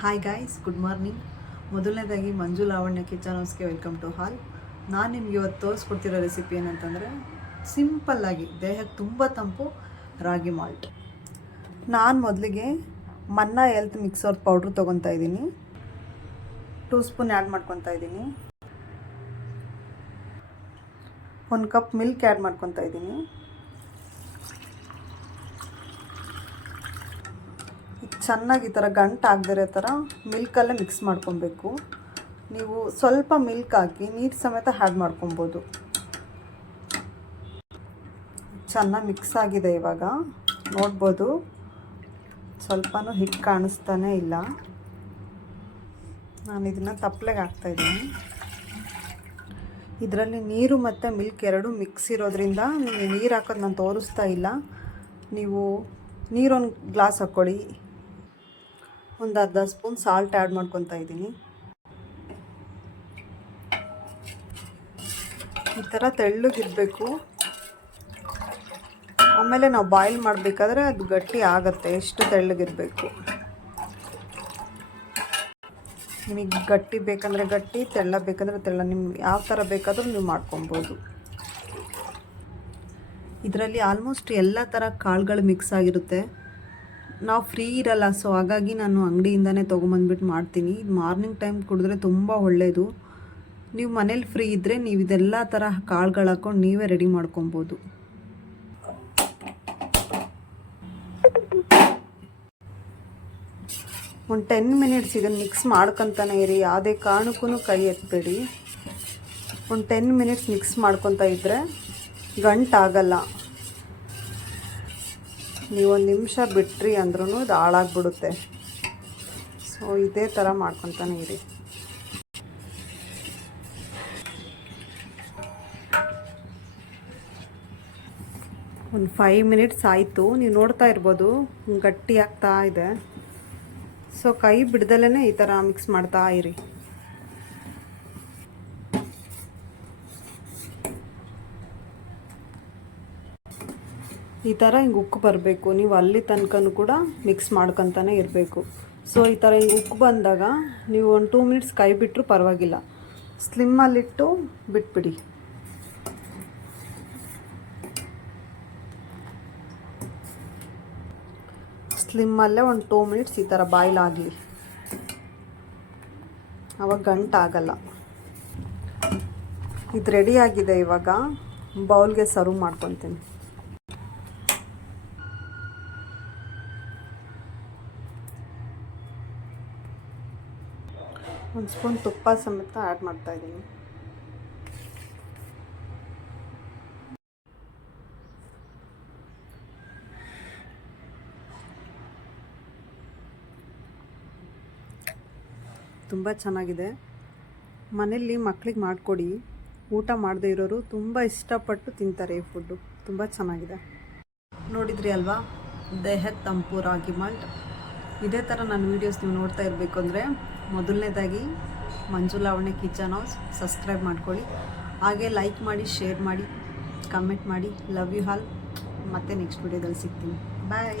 Hi guys, good morning. ಮೊದಲನೇದಾಗಿ Manju Lavanya kitchen ಹೌಸ್ಗೆ welcome to all. ನಾನು ನಿಮ್ಗೆ ಇವತ್ತು ತೋರಿಸ್ಕೊಡ್ತಿರೋ ರೆಸಿಪಿ ಏನಂತಂದರೆ ಸಿಂಪಲ್ಲಾಗಿ ದೇಹಕ್ಕೆ ತುಂಬ ತಂಪು ರಾಗಿ ಮಾಲ್ಟ್. ನಾನು ಮೊದಲಿಗೆ ಮನ್ನಾ ಹೆಲ್ತ್ ಮಿಕ್ಸರ್ ಪೌಡ್ರ್ ತೊಗೊತಾ ಇದ್ದೀನಿ. 2 ಸ್ಪೂನ್ ಆ್ಯಡ್ ಮಾಡ್ಕೊತಾ ಇದ್ದೀನಿ. 1 ಕಪ್ ಮಿಲ್ಕ್ ಆ್ಯಡ್ ಮಾಡ್ಕೊತಾ ಇದ್ದೀನಿ. ಚೆನ್ನಾಗಿ ಈ ಥರ ಗಂಟು ಆಗದಿರೋ ಥರ ಮಿಲ್ಕಲ್ಲೇ ಮಿಕ್ಸ್ ಮಾಡ್ಕೊಬೇಕು. ನೀವು ಸ್ವಲ್ಪ ಮಿಲ್ಕ್ ಹಾಕಿ ನೀರು ಸಮೇತ ಆ್ಯಡ್ ಮಾಡ್ಕೊಬೋದು. ಚೆನ್ನಾಗಿ ಮಿಕ್ಸ್ ಆಗಿದೆ. ಇವಾಗ ನೋಡ್ಬೋದು, ಸ್ವಲ್ಪನೂ ಹಿಟ್ಟು ಕಾಣಿಸ್ತಾನೇ ಇಲ್ಲ. ನಾನು ಇದನ್ನು ತಪ್ಪಲೆಗೆ ಹಾಕ್ತಾಯಿದ್ದೀನಿ. ಇದರಲ್ಲಿ ನೀರು ಮತ್ತು ಮಿಲ್ಕ್ ಎರಡೂ ಮಿಕ್ಸ್ ಇರೋದ್ರಿಂದ ನೀವು ನೀರು ಹಾಕೋದು ನಾನು ತೋರಿಸ್ತಾ ಇಲ್ಲ. ನೀವು ನೀರೊಂದು ಗ್ಲಾಸ್ ಹಾಕ್ಕೊಳ್ಳಿ. ಒಂದು ಅರ್ಧ ಸ್ಪೂನ್ ಸಾಲ್ಟ್ ಆ್ಯಡ್ ಮಾಡ್ಕೊತಾ ಇದ್ದೀನಿ. ಈ ಥರ ತೆಳ್ಳಗಿರಬೇಕು. ಆಮೇಲೆ ನಾವು ಬಾಯ್ಲ್ ಮಾಡಬೇಕಾದ್ರೆ ಅದು ಗಟ್ಟಿ ಆಗುತ್ತೆ. ಎಷ್ಟು ತೆಳ್ಳಗಿರಬೇಕು. ನಿಮಗೆ ಗಟ್ಟಿ ಬೇಕಂದರೆ ಗಟ್ಟಿ, ತೆಳ್ಳ ಬೇಕಂದರೆ ತೆಳ್ಳ, ನಿಮ್ಗೆ ಯಾವ ಥರ ಬೇಕಾದರೂ ನೀವು ಮಾಡ್ಕೊಬೋದು. ಇದರಲ್ಲಿ ಆಲ್ಮೋಸ್ಟ್ ಎಲ್ಲ ಥರ ಕಾಳುಗಳು ಮಿಕ್ಸ್ ಆಗಿರುತ್ತೆ. ನಾವು ಫ್ರೀ ಇರಲ್ಲ, ಸೊ ಹಾಗಾಗಿ ನಾನು ಅಂಗಡಿಯಿಂದನೇ ತೊಗೊಂಬಂದ್ಬಿಟ್ಟು ಮಾಡ್ತೀನಿ. ಇದು ಮಾರ್ನಿಂಗ್ ಟೈಮ್ ಕುಡಿದ್ರೆ ತುಂಬ ಒಳ್ಳೆಯದು. ನೀವು ಮನೇಲಿ ಫ್ರೀ ಇದ್ದರೆ ನೀವು ಇದೆಲ್ಲ ಥರ ಕಾಳುಗಳು ಹಾಕ್ಕೊಂಡು ನೀವೇ ರೆಡಿ ಮಾಡ್ಕೊಬೋದು. ಒಂದು 10 ಮಿನಿಟ್ಸ್ ಇದನ್ನು ಮಿಕ್ಸ್ ಮಾಡ್ಕೊತಾನೆ ಇರಿ. ಯಾವುದೇ ಕಾರಣಕ್ಕೂ ಕೈ ಎತ್ತಬೇಡಿ. ಒಂದು 10 ಮಿನಿಟ್ಸ್ ಮಿಕ್ಸ್ ಮಾಡ್ಕೊತಾ ಇದ್ದರೆ ಗಂಟಾಗಲ್ಲ. ನೀವು 1 ನಿಮಿಷ ಬಿಟ್ರಿ ಅಂದ್ರೂ ಇದು ಹಾಳಾಗ್ಬಿಡುತ್ತೆ. ಸೊ ಇದೇ ಥರ ಮಾಡ್ಕೊತಾನೆ ಇರಿ. ಒಂದು 5 ಮಿನಿಟ್ಸ್ ಆಯಿತು. ನೀವು ನೋಡ್ತಾ ಇರ್ಬೋದು ಗಟ್ಟಿ ಆಗ್ತಾ ಇದೆ. ಸೊ ಕೈ ಬಿಡ್ದಲೇ ಈ ಥರ ಮಿಕ್ಸ್ ಮಾಡ್ತಾ ಇರಿ. ಈ ಥರ ಹಿಂಗೆ ಉಕ್ಕು ಬರಬೇಕು. ನೀವು ಅಲ್ಲಿ ತನಕನೂ ಕೂಡ ಮಿಕ್ಸ್ ಮಾಡ್ಕೊತಾನೆ ಇರಬೇಕು. ಸೊ ಈ ಥರ ಹಿಂಗೆ ಉಕ್ಕು ಬಂದಾಗ ನೀವು ಒಂದು 2 ಮಿನಿಟ್ಸ್ ಕೈ ಬಿಟ್ಟರು ಪರವಾಗಿಲ್ಲ. ಸ್ಲಿಮ್ಮಲ್ಲಿಟ್ಟು ಬಿಟ್ಬಿಡಿ. ಸ್ಲಿಮ್ಮಲ್ಲೇ ಒಂದು 2 ಮಿನಿಟ್ಸ್ ಈ ಥರ ಬಾಯ್ಲ್ ಆಗಲಿ. ಆವಾಗ ಗಂಟಾಗಲ್ಲ. ಇದು ರೆಡಿ ಆಗಿದೆ. ಇವಾಗ ಬೌಲ್ಗೆ ಸರ್ವ್ ಮಾಡ್ಕೊತೀನಿ. ಒಂದು ಸ್ಪೂನ್ ತುಪ್ಪ ಸಮೇತ ಆ್ಯಡ್ ಮಾಡ್ತಾಯಿದ್ದೀನಿ. ತುಂಬ ಚೆನ್ನಾಗಿದೆ. ಮನೇಲಿ ಮಕ್ಳಿಗೆ ಮಾಡಿಕೊಡಿ. ಊಟ ಮಾಡದೇ ಇರೋರು ತುಂಬ ಇಷ್ಟಪಟ್ಟು ತಿಂತಾರೆ. ಈ ಫುಡ್ಡು ತುಂಬ ಚೆನ್ನಾಗಿದೆ. ನೋಡಿದ್ರಿ ಅಲ್ವಾ, ದೇಹಕ್ಕೆ ತಂಪು ರಾಗಿ ಮಾಲ್ಟ್. ಇದೇ ಥರ ನನ್ನ ವೀಡಿಯೋಸ್ ನೀವು ನೋಡ್ತಾ ಇರಬೇಕು ಅಂದರೆ ಮೊದಲನೇದಾಗಿ Manju Lavanya kitchen house subscribe ಮಾಡ್ಕೊಳ್ಳಿ. ಹಾಗೆ ಲೈಕ್ ಮಾಡಿ, ಶೇರ್ ಮಾಡಿ, ಕಮೆಂಟ್ ಮಾಡಿ. Love you all. ಮತ್ತೆ ನೆಕ್ಸ್ಟ್ ವೀಡಿಯೋದಲ್ಲಿ ಸಿಗ್ತೀನಿ. ಬಾಯ್.